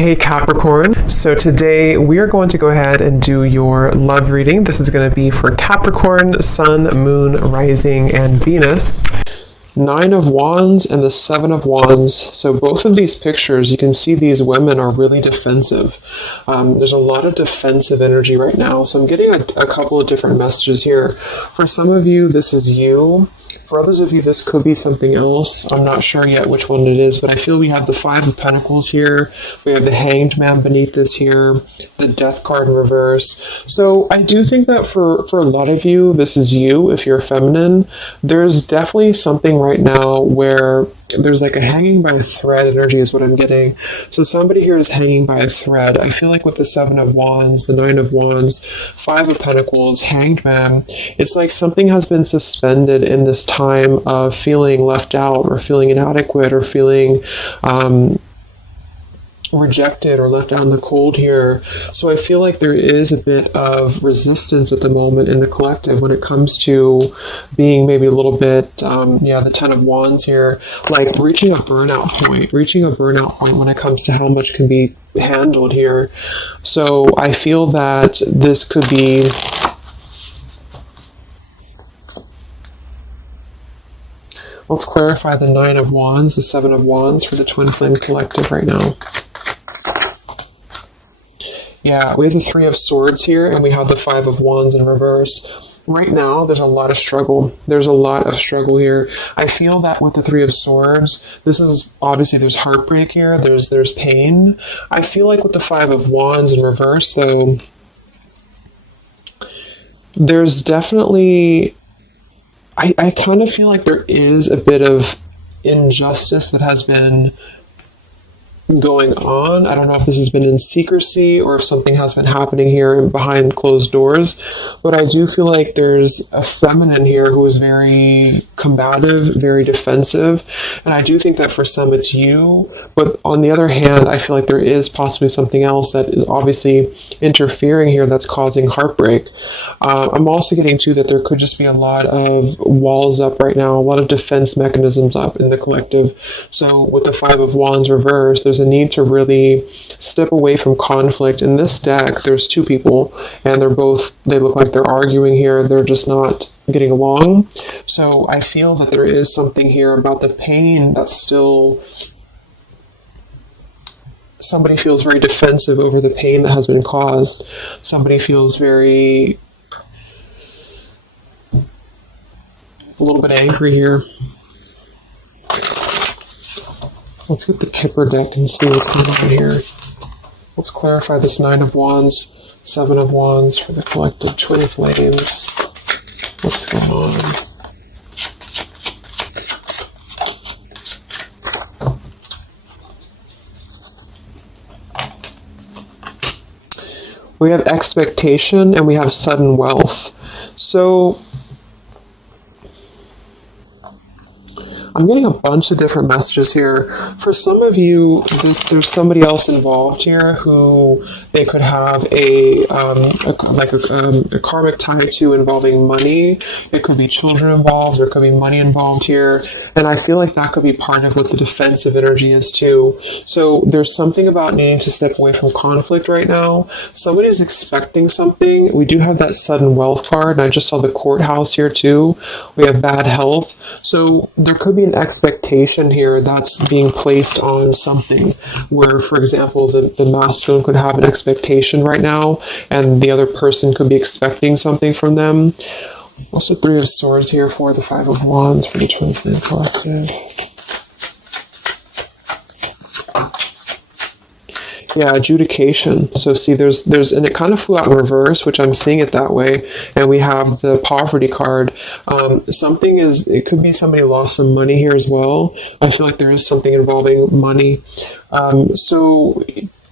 Hey Capricorn, so today we are going to go ahead and do your love reading. This is going to be for Capricorn, Sun, Moon, Rising, and Venus. 9 of Wands and the 7 of Wands. So both of these pictures, you can see these women are really defensive. There's a lot of defensive energy right now. So I'm getting a couple of different messages here. For some of you, this is you. For others of you, this could be something else. I'm not sure yet which one it is, but I feel we have the 5 of Pentacles here. We have the Hanged Man beneath this here, the Death card in reverse. So I do think that for a lot of you, this is you, if you're feminine. There's definitely something right now where there's like a hanging by a thread energy is what I'm getting. So somebody here is hanging by a thread. I feel like with the 7 of Wands, the 9 of Wands, 5 of Pentacles, Hanged Man, it's like something has been suspended in this time of feeling left out or feeling inadequate or feeling rejected or left out in the cold here. So I feel like there is a bit of resistance at the moment in the collective when it comes to being maybe a little bit, the 10 of Wands here, like reaching a burnout point when it comes to how much can be handled here. So I feel that this could be let's clarify the 9 of Wands, the 7 of Wands for the Twin Flame Collective right now. Yeah, we have the 3 of Swords here, and we have the 5 of Wands in reverse. Right now, there's a lot of struggle. There's a lot of struggle here. I feel that with the 3 of Swords, this is obviously there's heartbreak here. There's pain. I feel like with the 5 of Wands in reverse, though, there's definitely I kind of feel like there is a bit of injustice that has been going on. I don't know if this has been in secrecy or if something has been happening here behind closed doors, but I do feel like there's a feminine here who is very combative, very defensive, and I do think that for some it's you, but on the other hand, I feel like there is possibly something else that is obviously interfering here that's causing heartbreak. I'm also getting too that there could just be a lot of walls up right now, a lot of defense mechanisms up in the collective. So with the 5 of Wands reversed, there's a need to really step away from conflict. In this deck, there's 2 people, and they look like they're arguing here. They're just not getting along. So I feel that there is something here about the pain that's still... Somebody feels very defensive over the pain that has been caused. Somebody feels very... a little bit angry here. Let's get the Kipper deck and see what's going on here. Let's clarify this 9 of Wands, 7 of Wands for the collective Twin Flames. What's going on? We have expectation and we have sudden wealth. So I'm getting a bunch of different messages here. For some of you, there's somebody else involved here who they could have a karmic tie to involving money. It could be children involved. There could be money involved here. And I feel like that could be part of what the defensive energy is too. So there's something about needing to step away from conflict right now. Somebody's expecting something. We do have that sudden wealth card. And I just saw the courthouse here too. We have bad health. So there could be an expectation here that's being placed on something where, for example, the masculine could have an expectation right now and the other person could be expecting something from them. Also 3 of Swords here for the 5 of Wands for the Twin Flame Collective. Yeah, adjudication. So see, there's, and it kind of flew out in reverse, which I'm seeing it that way. And we have the poverty card. It could be somebody lost some money here as well. I feel like there is something involving money. So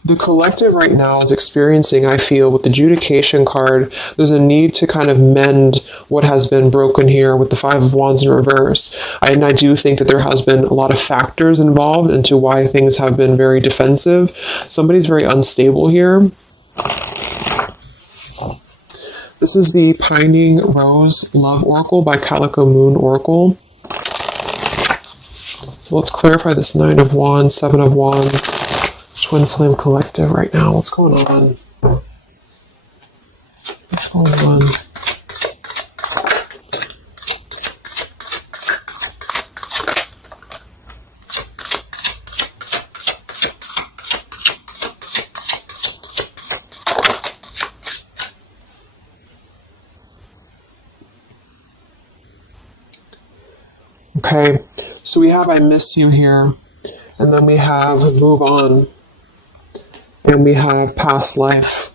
the collective right now is experiencing, I feel, with the adjudication card, there's a need to kind of mend what has been broken here with the 5 of Wands in reverse. And I do think that there has been a lot of factors involved into why things have been very defensive. Somebody's very unstable here. This is the Pining Rose Love Oracle by Calico Moon Oracle. So let's clarify this 9 of Wands, 7 of Wands Twin Flame Collective right now. What's going on? What's going on? Okay, so we have I miss you here, and then we have move on, and we have past life.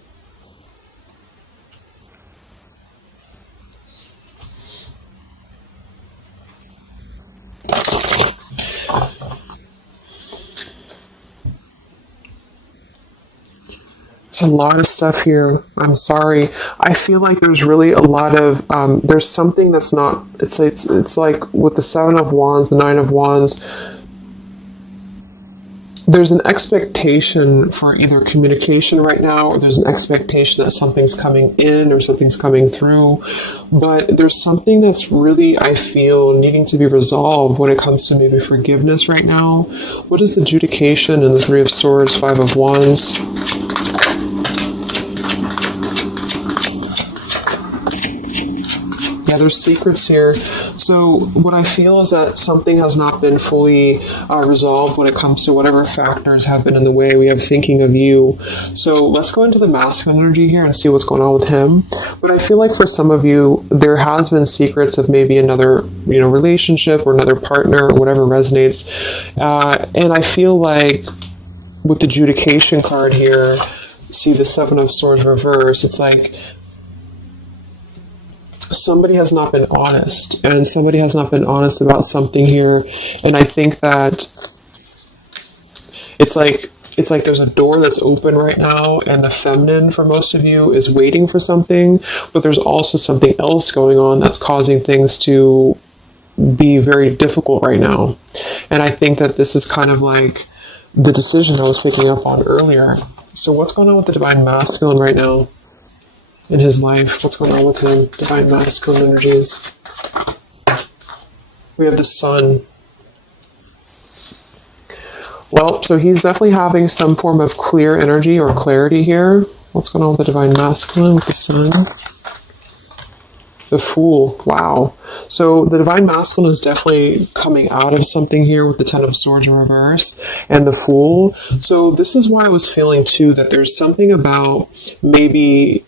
There's a lot of stuff here. I'm sorry. I feel like there's really a lot of, there's something that's not, it's like with the Seven of Wands, the Nine of Wands, there's an expectation for either communication right now, or there's an expectation that something's coming in or something's coming through. But there's something that's really, I feel, needing to be resolved when it comes to maybe forgiveness right now. What is the adjudication in the Three of Swords, Five of Wands? Yeah, there's secrets here. So what I feel is that something has not been fully resolved when it comes to whatever factors have been in the way. We have thinking of you. So let's go into the masculine energy here and see what's going on with him. But I feel like for some of you, there has been secrets of maybe another, relationship or another partner or whatever resonates. And I feel like with the adjudication card here, see the Seven of Swords reverse, it's like somebody has not been honest, and somebody has not been honest about something here. And I think that it's like there's a door that's open right now, and the feminine for most of you is waiting for something, but there's also something else going on that's causing things to be very difficult right now. And I think that this is kind of like the decision I was picking up on earlier. So what's going on with the Divine Masculine right now in his life? What's going on with him? Divine Masculine energies. We have the Sun. Well, so he's definitely having some form of clear energy or clarity here. What's going on with the Divine Masculine with the Sun? The Fool. Wow. So the Divine Masculine is definitely coming out of something here with the Ten of Swords in reverse and the Fool. So this is why I was feeling too that there's something about maybe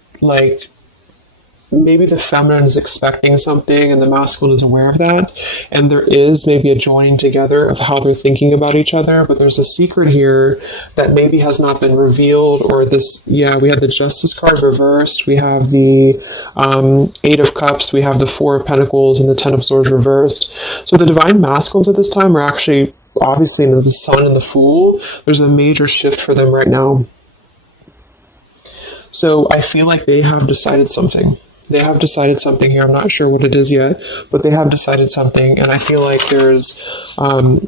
the feminine is expecting something and the masculine is aware of that, and there is maybe a joining together of how they're thinking about each other, but there's a secret here that maybe has not been revealed. Or this, we have the Justice card reversed, we have the Eight of Cups, we have the Four of Pentacles, and the Ten of Swords reversed. So the Divine Masculines at this time are actually obviously into the Sun and the Fool. There's a major shift for them right now. So I feel like they have decided something. They have decided something here. I'm not sure what it is yet, but they have decided something. And I feel like there's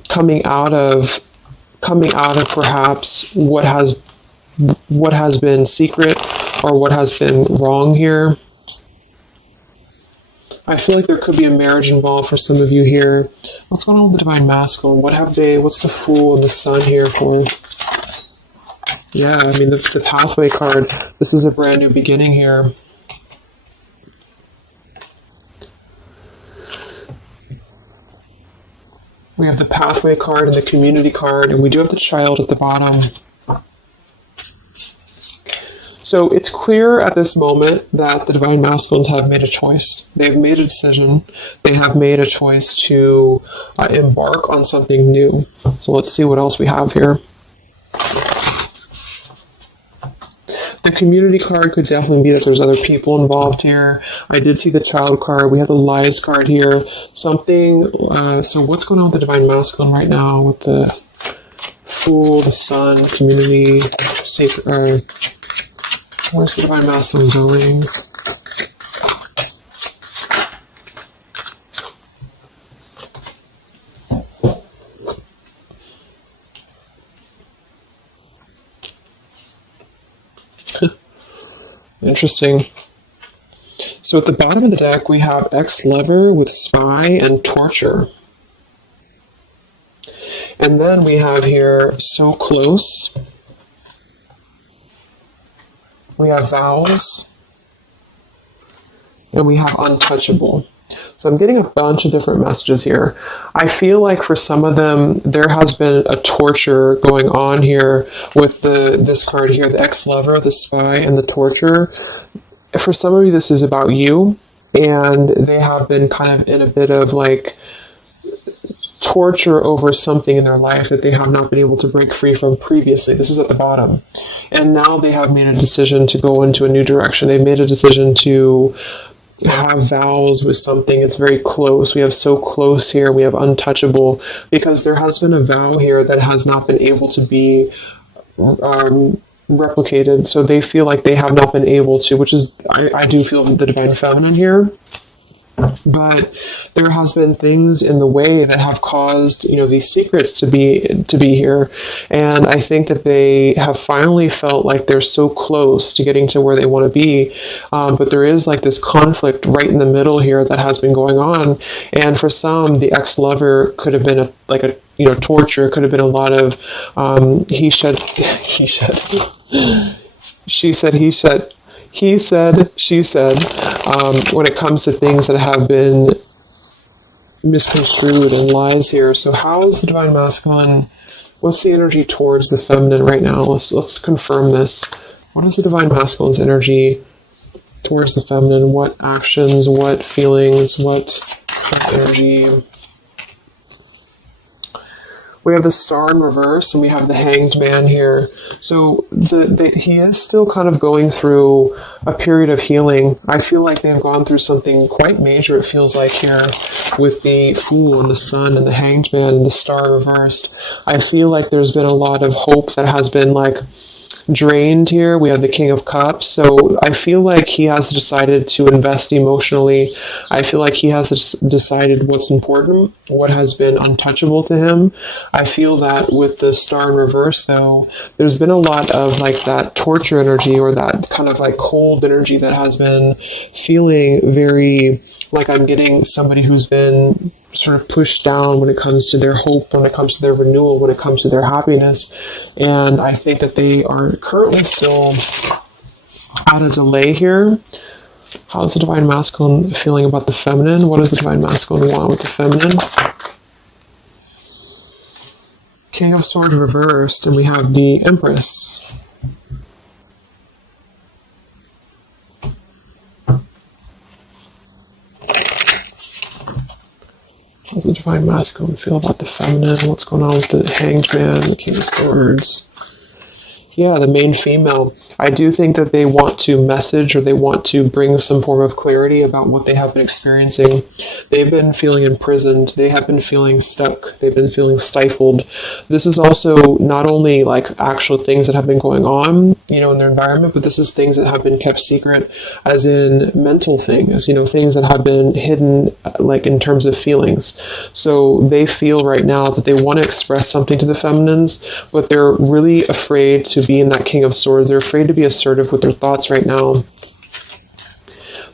coming out of perhaps what has been secret or what has been wrong here. I feel like there could be a marriage involved for some of you here. What's going on with the Divine Masculine? What's the Fool and the Sun here for? Yeah, I mean, the Pathway card, this is a brand new beginning here. We have the Pathway card and the Community card, and we do have the Child at the bottom. So it's clear at this moment that the Divine Masculines have made a choice. They've made a decision. They have made a choice to embark on something new. So let's see what else we have here. The Community card could definitely be that there's other people involved here. I did see the Child card. We have the Lies card here. Something, so what's going on with the Divine Masculine right now with the Fool, the Sun, Community, Sacred, where's the Divine Masculine going? Interesting. So at the bottom of the deck, we have ex-lover with spy and torture. And then we have here so close We have vows. And we have untouchable. So I'm getting a bunch of different messages here. I feel like for some of them, there has been a torture going on here with this card here, the ex-lover, the spy, and the torture. For some of you, this is about you, and they have been kind of in a bit of like torture over something in their life that they have not been able to break free from previously. This is at the bottom. And now they have made a decision to go into a new direction. They've made a decision to have vows with something. It's very close. We have so close here. We have untouchable, because there has been a vow here that has not been able to be replicated. So they feel like they have not been able to, which is, I do feel the divine feminine here. But there has been things in the way that have caused, these secrets to be here. And I think that they have finally felt like they're so close to getting to where they want to be. But there is like this conflict right in the middle here that has been going on. And for some, the ex-lover could have been torture. It could have been a lot of he said, she said, he said. He said, she said, when it comes to things that have been misconstrued and lies here. So how is the divine masculine? What's the energy towards the feminine right now? Let's confirm this. What is the divine masculine's energy towards the feminine? What actions, what feelings, what energy? We have the Star in reverse, and we have the Hanged Man here. So he is still kind of going through a period of healing. I feel like they've gone through something quite major, it feels like, here with the Fool and the Sun and the Hanged Man and the Star reversed. I feel like there's been a lot of hope that has been drained here. We have the King of Cups. So I feel like he has decided to invest emotionally. I feel like he has decided what's important, what has been untouchable to him. I feel that with the Star in reverse, though, there's been a lot of that torture energy, or that kind of cold energy that has been feeling very like I'm getting somebody who's been sort of pushed down when it comes to their hope, when it comes to their renewal, when it comes to their happiness. And I think that they are currently still at a delay here. How's the divine masculine feeling about the feminine? What does the divine masculine want with the feminine? King of Swords reversed, and we have the Empress. How's the divine masculine feel about the feminine? What's going on with the Hanged Man, the King of Swords? Yeah, the main female. I do think that they want to message, or they want to bring some form of clarity about what they have been experiencing. They've been feeling imprisoned. They have been feeling stuck. They've been feeling stifled. This is also not only actual things that have been going on, in their environment, but this is things that have been kept secret, as in mental things, things that have been hidden, in terms of feelings. So they feel right now that they want to express something to the feminines, but they're really afraid to be in that King of Swords. They're afraid to be assertive with their thoughts right now,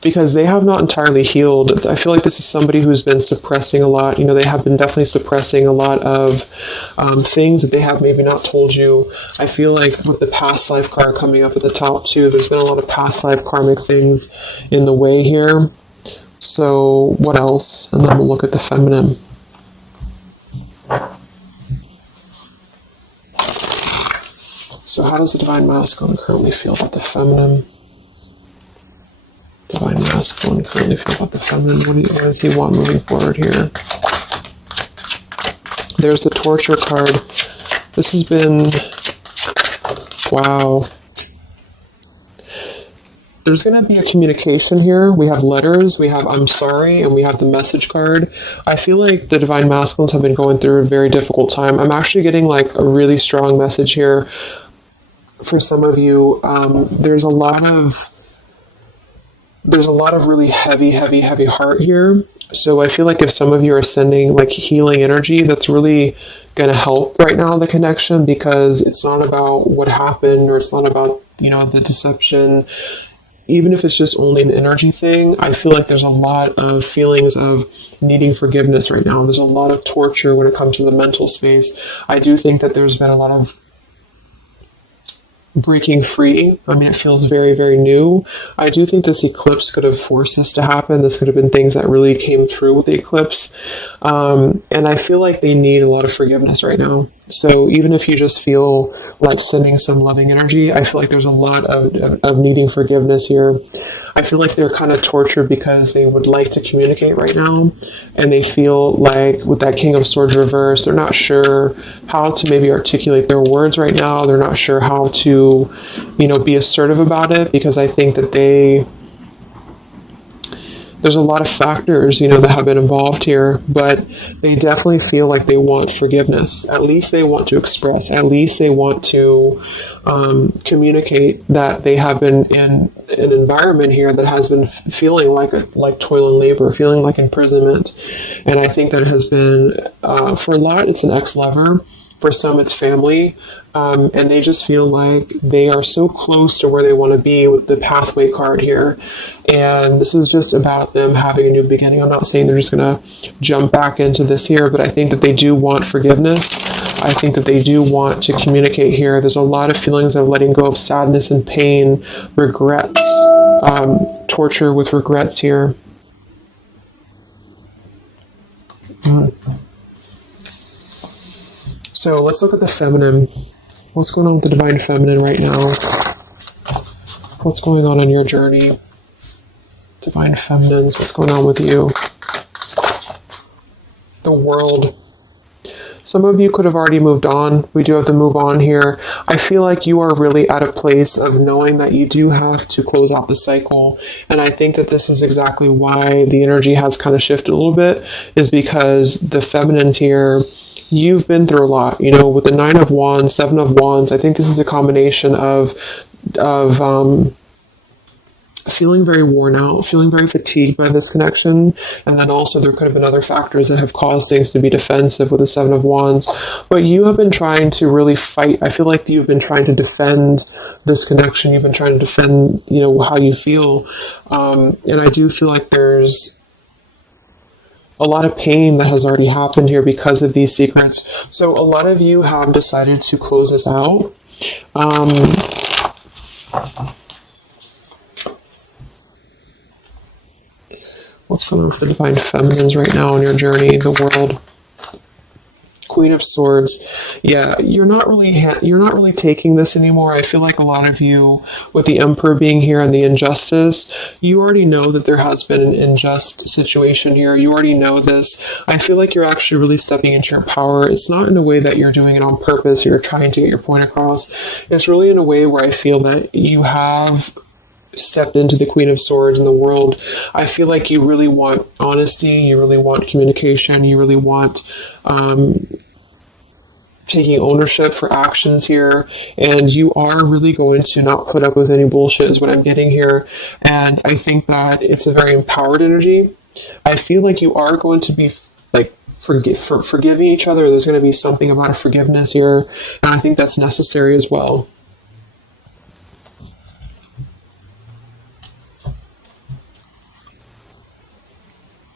because they have not entirely healed. I feel like this is somebody who's been suppressing a lot. They have been definitely suppressing a lot of things that they have maybe not told you. I feel like with the past life card coming up at the top too, there's been a lot of past life karmic things in the way here. So what else? And then we'll look at the feminine. So how does the divine masculine currently feel about the feminine? Divine masculine currently feel about the feminine? What does he want moving forward here? There's the torture card. This has been... Wow. There's going to be a communication here. We have letters, we have I'm sorry, and we have the message card. I feel like the divine masculines have been going through a very difficult time. I'm actually getting a really strong message here. For some of you, there's a lot of really heavy heart here. So I feel like if some of you are sending healing energy, that's really going to help right now, the connection, because it's not about what happened, or it's not about, the deception. Even if it's just only an energy thing, I feel like there's a lot of feelings of needing forgiveness right now. There's a lot of torture when it comes to the mental space. I do think that there's been a lot of breaking free. I mean, it feels very, very new. I do think this eclipse could have forced this to happen. This could have been things that really came through with the eclipse. And I feel like they need a lot of forgiveness right now. So even if you just feel like sending some loving energy, I feel like there's a lot of needing forgiveness here. I feel like they're kind of tortured because they would like to communicate right now, and they feel like with that King of Swords reverse, they're not sure how to maybe articulate their words right now. They're not sure how to, be assertive about it, because I think that there's a lot of factors, that have been involved here, but they definitely feel like they want forgiveness. At least they want to express, at least they want to communicate that they have been in an environment here that has been feeling like toil and labor, feeling like imprisonment. And I think that has been, for a lot, it's an ex-lover. For some, it's family. And they just feel like they are so close to where they want to be with the pathway card here. And this is just about them having a new beginning. I'm not saying they're just going to jump back into this here, but I think that they do want forgiveness. I think that they do want to communicate here. There's a lot of feelings of letting go of sadness and pain, regrets, torture with regrets here. So let's look at the feminine. What's going on with the divine feminine right now? What's going on your journey? Divine feminines, what's going on with you? The world. Some of you could have already moved on. We do have to move on here. I feel like you are really at a place of knowing that you do have to close out the cycle. And I think that this is exactly why the energy has kind of shifted a little bit, is because the feminines here, you've been through a lot, with the 9 of Wands, 7 of Wands. I think this is a combination of feeling very worn out, feeling very fatigued by this connection. And then also there could have been other factors that have caused things to be defensive with the 7 of Wands. But you have been trying to really fight. I feel like you've been trying to defend this connection. You've been trying to defend, how you feel. And I do feel like there's a lot of pain that has already happened here because of these secrets. So a lot of you have decided to close this out. What's going on for the divine feminines right now on your journey, the world? Queen of Swords. Yeah, you're not really taking this anymore. I feel like a lot of you, with the Emperor being here and the injustice, you already know that there has been an unjust situation here. You already know this. I feel like you're actually really stepping into your power. It's not in a way that you're doing it on purpose, you're trying to get your point across. It's really in a way where I feel that you have stepped into the Queen of Swords in the world. I feel like you really want honesty, you really want communication, you really want taking ownership for actions here, and you are really going to not put up with any bullshit is what I'm getting here. And I think that it's a very empowered energy. I feel like you are going to be like forgiving each other. There's going to be something about a forgiveness here, and I think that's necessary as well.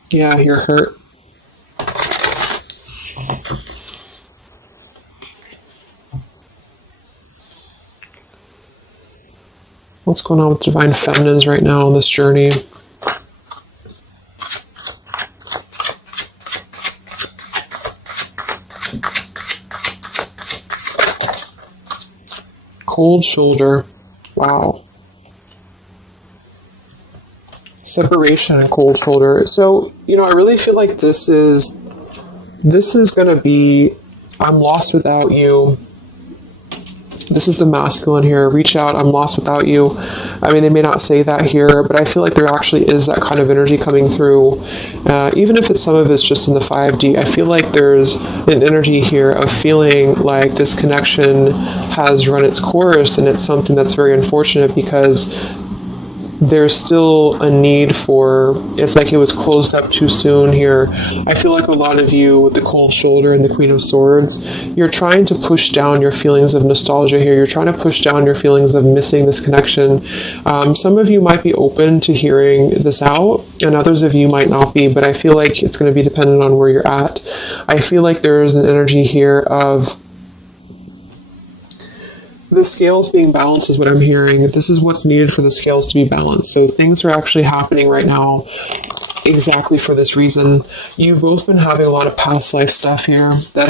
Yeah, you're hurt. What's going on with divine feminines right now on this journey? Cold shoulder. Wow. Separation and cold shoulder. So, I really feel like this is going to be, I'm lost without you. This is the masculine here. Reach out, I'm lost without you. I mean, they may not say that here, but I feel like there actually is that kind of energy coming through. Even if some of it's just in the 5D, I feel like there's an energy here of feeling like this connection has run its course, and it's something that's very unfortunate because there's still a need for, it's like it was closed up too soon here. I feel like a lot of you with the cold shoulder and the Queen of Swords, you're trying to push down your feelings of nostalgia here. You're trying to push down your feelings of missing this connection. Some of you might be open to hearing this out, and others of you might not be, but I feel like it's going to be dependent on where you're at. I feel like there's an energy here of The scales being balanced is what I'm hearing. This is what's needed for the scales to be balanced. So things are actually happening right now exactly for this reason. You've both been having a lot of past life stuff here that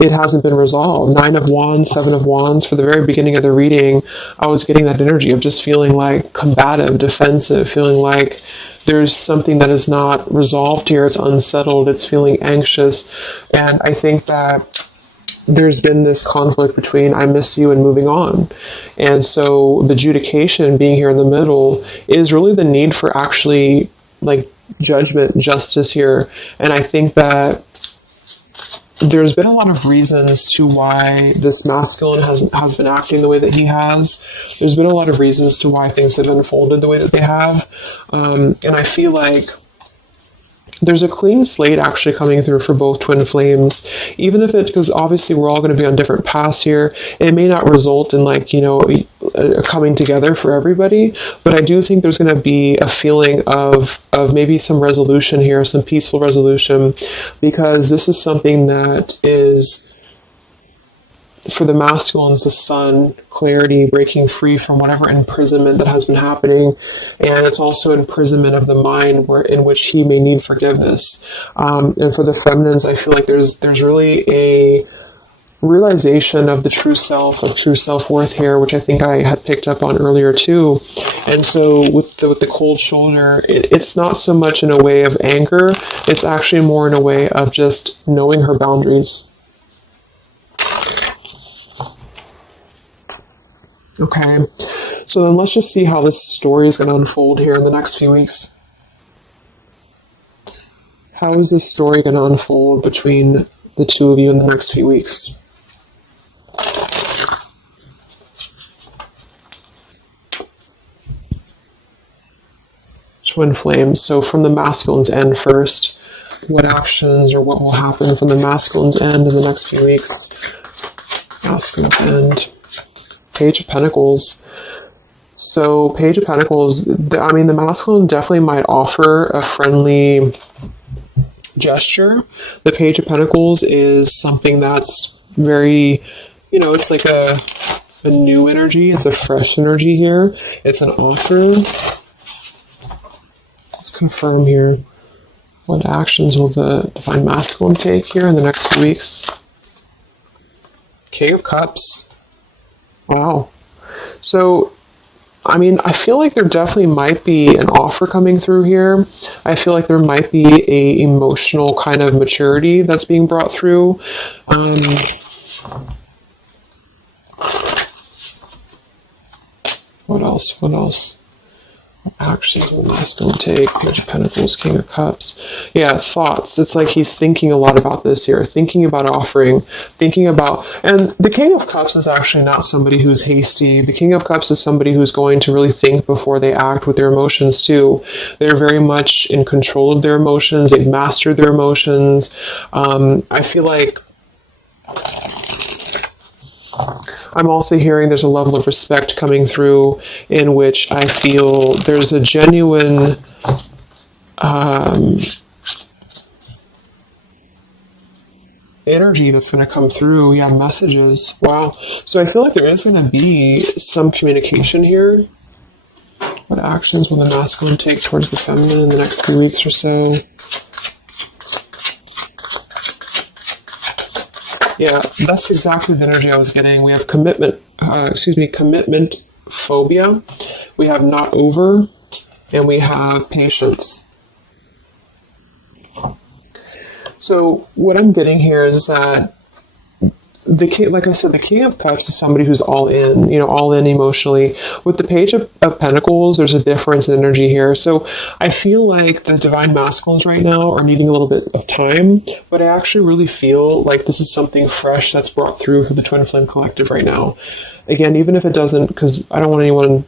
it hasn't been resolved. 9 of Wands, 7 of Wands. For the very beginning of the reading, I was getting that energy of just feeling like combative, defensive, feeling like there's something that is not resolved here. It's unsettled. It's feeling anxious. And I think that there's been this conflict between I miss you and moving on. And so the adjudication being here in the middle is really the need for actually like judgment, justice here. And I think that there's been a lot of reasons to why this masculine has been acting the way that he has. There's been a lot of reasons to why things have unfolded the way that they have. And I feel like there's a clean slate actually coming through for both twin flames, even if because obviously we're all going to be on different paths here. It may not result in like, a coming together for everybody, but I do think there's going to be a feeling of maybe some resolution here, some peaceful resolution, because this is something that is, for the masculines, the sun, clarity, breaking free from whatever imprisonment that has been happening. And it's also imprisonment of the mind in which he may need forgiveness. And for the feminines, I feel like there's really a realization of the true self, of true self-worth here, which I think I had picked up on earlier too. And so with the cold shoulder, it's not so much in a way of anger. It's actually more in a way of just knowing her boundaries. Okay, so then let's just see how this story is going to unfold here in the next few weeks. How is this story going to unfold between the two of you in the next few weeks? Twin flames. So from the masculine's end first, what actions or what will happen from the masculine's end in the next few weeks? Masculine's end. Page of Pentacles. So Page of Pentacles, the masculine definitely might offer a friendly gesture. The Page of Pentacles is something that's very, it's like a new energy. It's a fresh energy here. It's an offer. Let's confirm here. What actions will the Divine Masculine take here in the next few weeks? King of Cups. Wow. So, I feel like there definitely might be an offer coming through here. I feel like there might be a emotional kind of maturity that's being brought through. What else? Actually, the masculine take, Page of Pentacles, King of Cups. Yeah, thoughts. It's like he's thinking a lot about this here, thinking about offering, and the King of Cups is actually not somebody who's hasty. The King of Cups is somebody who's going to really think before they act with their emotions too. They're very much in control of their emotions. They've mastered their emotions. I feel like I'm also hearing there's a level of respect coming through in which I feel there's a genuine energy that's going to come through. Yeah, messages. Wow. So I feel like there is going to be some communication here. What actions will the masculine take towards the feminine in the next few weeks or so? Yeah, that's exactly the energy I was getting. We have commitment phobia. We have not over, and we have patience. So what I'm getting here is that the king, like I said, the King of Cups is somebody who's all in, all in emotionally. With the Page of Pentacles, there's a difference in energy here. So I feel like the Divine Masculines right now are needing a little bit of time, but I actually really feel like this is something fresh that's brought through for the Twin Flame Collective right now. Again, even if it doesn't, because I don't want anyone,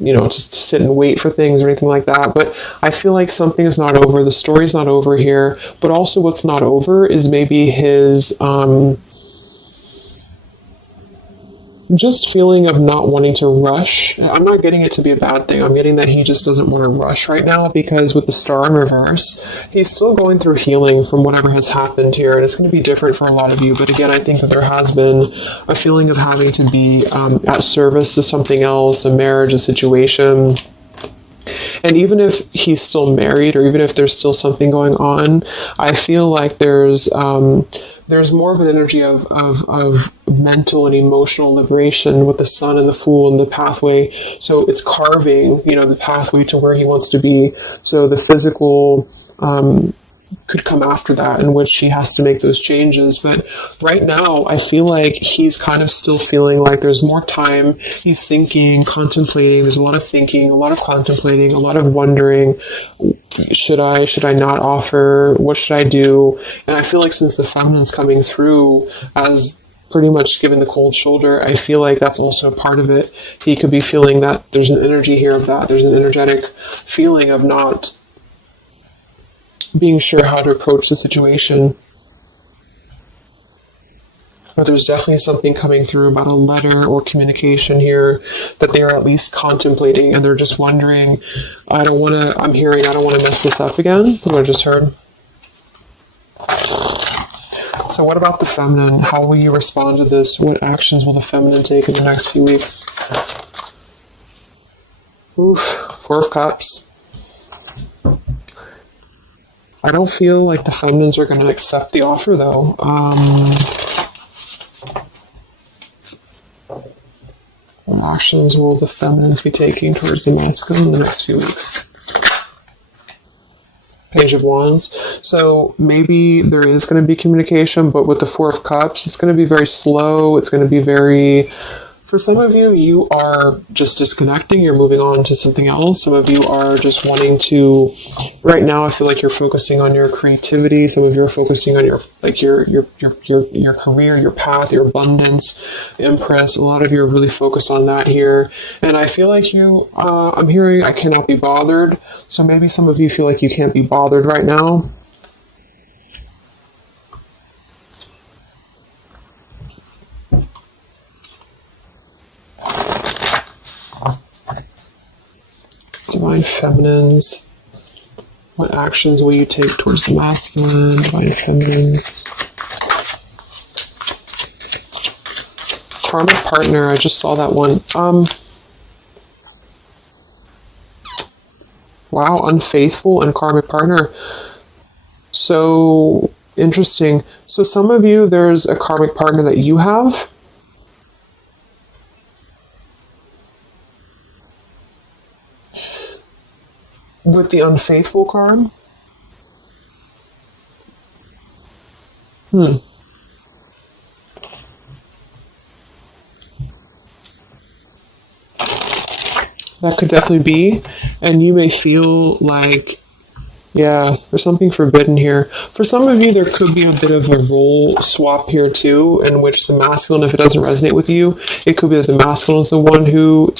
just to sit and wait for things or anything like that, but I feel like something is not over. The story's not over here, but also what's not over is maybe his, just feeling of not wanting to rush. I'm not getting it to be a bad thing. I'm getting that he just doesn't want to rush right now, because with the star in reverse, he's still going through healing from whatever has happened here, and it's going to be different for a lot of you. But again, I think that there has been a feeling of having to be at service to something else, a marriage, a situation. And even if he's still married, or even if there's still something going on, I feel like there's more of an energy of mental and emotional liberation with the Sun and the Fool and the pathway. So it's carving, the pathway to where he wants to be. So the physical could come after that, in which he has to make those changes. But right now, I feel like he's kind of still feeling like there's more time. He's thinking, contemplating. There's a lot of thinking, a lot of contemplating, a lot of wondering. Should I not offer? What should I do? And I feel like since the feminine's coming through as pretty much giving the cold shoulder, I feel like that's also a part of it. He could be feeling that there's an energy here of that. There's an energetic feeling of not being sure how to approach the situation. But there's definitely something coming through about a letter or communication here that they are at least contemplating, and they're just wondering, I don't want to mess this up again. That's what I just heard. So what about the feminine? How will you respond to this? What actions will the feminine take in the next few weeks? Oof, Four of Cups. I don't feel like the feminines are going to accept the offer, though. What actions will the feminines be taking towards the masculine in the next few weeks? Page of Wands. So maybe there is going to be communication, but with the Four of Cups, it's going to be very slow. It's going to be very... For some of you, you are just disconnecting. You're moving on to something else. Some of you are just wanting to... Right now, I feel like you're focusing on your creativity. Some of you are focusing on your career, your path, your abundance, Empress. A lot of you are really focused on that here. And I feel like you... I'm hearing I cannot be bothered. So maybe some of you feel like you can't be bothered right now. Divine Feminines. What actions will you take towards the masculine? Divine Feminines. Karmic partner. I just saw that one. Wow, unfaithful and karmic partner. So interesting. So some of you, there's a karmic partner that you have. With the unfaithful card? That could definitely be. And you may feel like, yeah, there's something forbidden here. For some of you, there could be a bit of a role swap here too, in which the masculine, if it doesn't resonate with you, it could be that the masculine is the one who,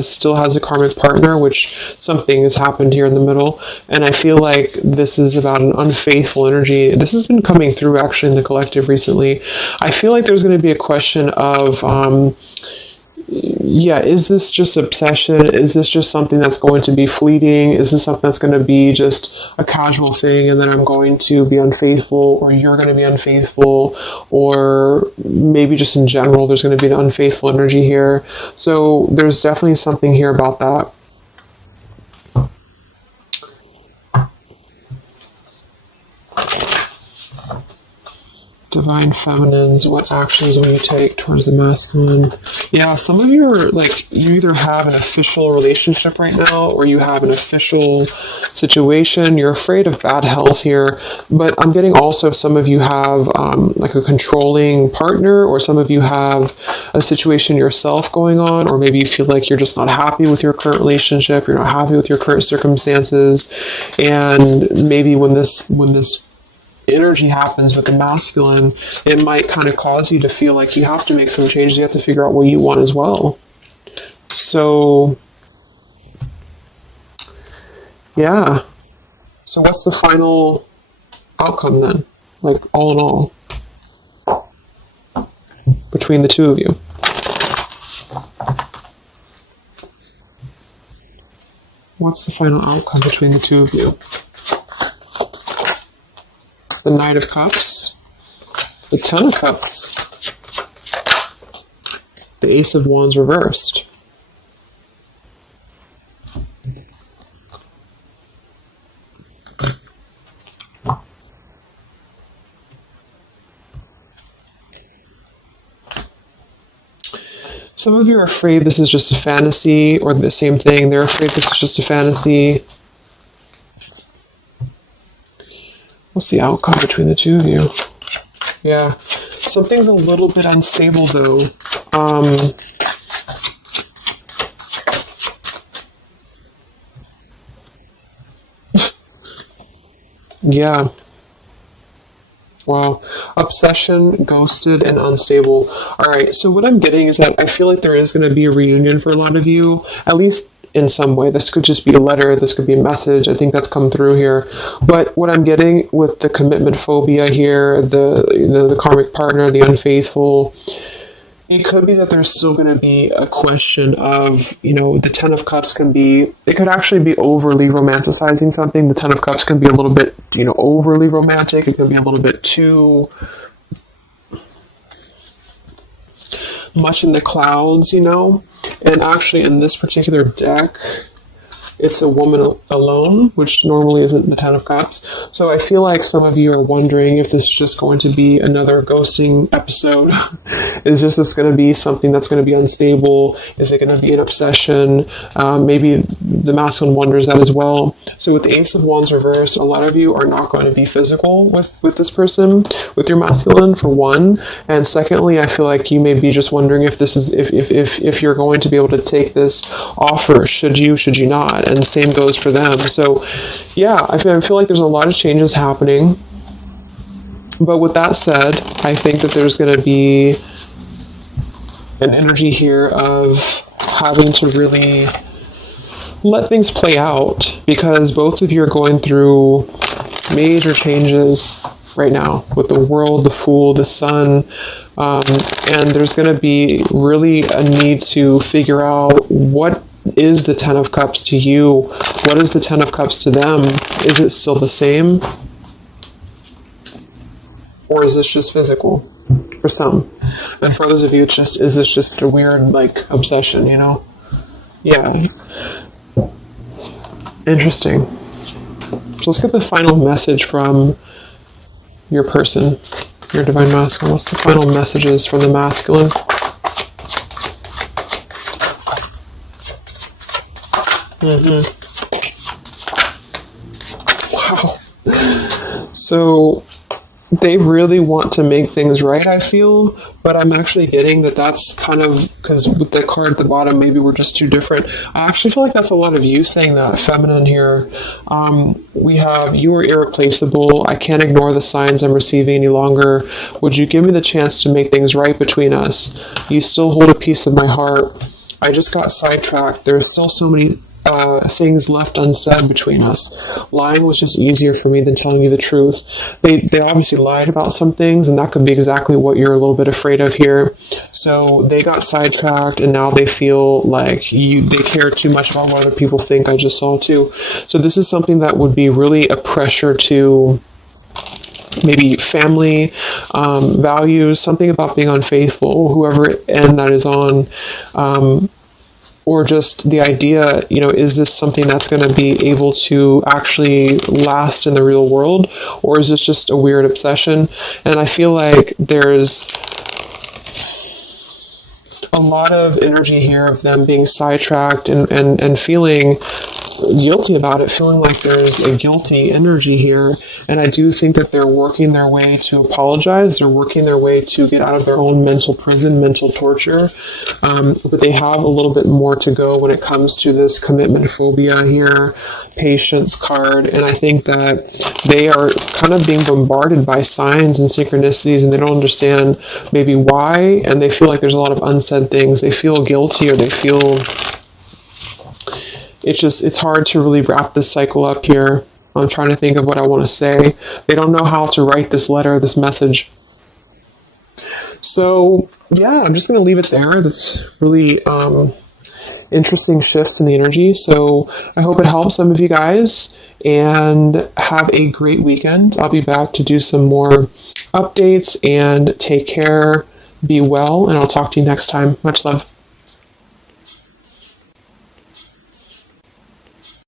still has a karmic partner, which something has happened here in the middle. And I feel like this is about an unfaithful energy. This has been coming through actually in the collective recently. I feel like there's going to be a question of, is this just obsession? Is this just something that's going to be fleeting? Is this something that's going to be just a casual thing, and then I'm going to be unfaithful, or you're going to be unfaithful, or maybe just in general there's going to be an unfaithful energy here. So there's definitely something here about that. Divine Feminines, what actions will you take towards the masculine? Yeah, some of you are you either have an official relationship right now, or you have an official situation. You're afraid of bad health here, but I'm getting also some of you have a controlling partner, or some of you have a situation yourself going on, or maybe you feel like you're just not happy with your current relationship, you're not happy with your current circumstances, and maybe when this energy happens with the masculine, it might kind of cause you to feel like you have to make some changes. You have to figure out what you want as well. So, yeah. So what's the final outcome then? All in all, between the two of you? What's the final outcome between the two of you? The Knight of Cups, the Ten of Cups, the Ace of Wands reversed. Some of you are afraid this is just a fantasy, or the same thing. They're afraid this is just a fantasy. What's the outcome between the two of you? Yeah. Something's a little bit unstable, though. Yeah. Wow. Obsession, ghosted, and unstable. All right. So what I'm getting is that I feel like there is going to be a reunion for a lot of you, at least in some way. This could just be a letter. This could be a message. I think that's come through here. But what I'm getting with the commitment phobia here, the karmic partner, the unfaithful, it could be that there's still going to be a question of, the Ten of Cups it could actually be overly romanticizing something. The Ten of Cups can be a little bit, overly romantic. It can be a little bit too much in the clouds, And actually in this particular deck, it's a woman alone, which normally isn't the Ten of Cups. So I feel like some of you are wondering if this is just going to be another ghosting episode. Is this going to be something that's going to be unstable? Is it going to be an obsession? Maybe the masculine wonders that as well. So with the Ace of Wands reversed, a lot of you are not going to be physical with this person, with your masculine, for one. And secondly, I feel like you may be just wondering if this is if you're going to be able to take this offer. Should you not? And the same goes for them. So yeah, I feel like there's a lot of changes happening. But with that said, I think that there's going to be an energy here of having to really let things play out, because both of you are going through major changes right now with the World, the Fool, the Sun, and there's going to be really a need to figure out what is the Ten of Cups to you? What is the Ten of Cups to them? Is it still the same? Or is this just physical for some? And for others of you, is this just a weird, obsession, Yeah. Interesting. So let's get the final message from your person, your divine masculine. What's the final messages from the masculine? Wow. So they really want to make things right, I feel, but I'm actually getting that that's kind of, because with the card at the bottom, maybe we're just too different. I actually feel like that's a lot of you saying that, feminine here. We have, you are irreplaceable. I can't ignore the signs I'm receiving any longer. Would you give me the chance to make things right between us? You still hold a piece of my heart. I just got sidetracked. There's still so many things left unsaid between us. Lying was just easier for me than telling you the truth. They obviously lied about some things, and that could be exactly what you're a little bit afraid of here. So they got sidetracked, and now they feel like they care too much about what other people think. I just saw too. So this is something that would be really a pressure to maybe family, values, something about being unfaithful, whoever end that is on, or just the idea, is this something that's going to be able to actually last in the real world, or is this just a weird obsession? And I feel like there's a lot of energy here of them being sidetracked and feeling guilty about it, feeling like there's a guilty energy here. And I do think that they're working their way to apologize. They're working their way to get out of their own mental prison, mental torture. But they have a little bit more to go when it comes to this commitment phobia here, patience card. And I think that they are kind of being bombarded by signs and synchronicities, and they don't understand maybe why. And they feel like there's a lot of unsaid things. They feel guilty, or they feel it's hard to really wrap this cycle up here. I'm trying to think of what I want to say. They don't know how to write this letter, this message. So, yeah, I'm just going to leave it there. That's really interesting shifts in the energy. So I hope it helps some of you guys, and have a great weekend. I'll be back to do some more updates, and take care, be well, and I'll talk to you next time. Much love.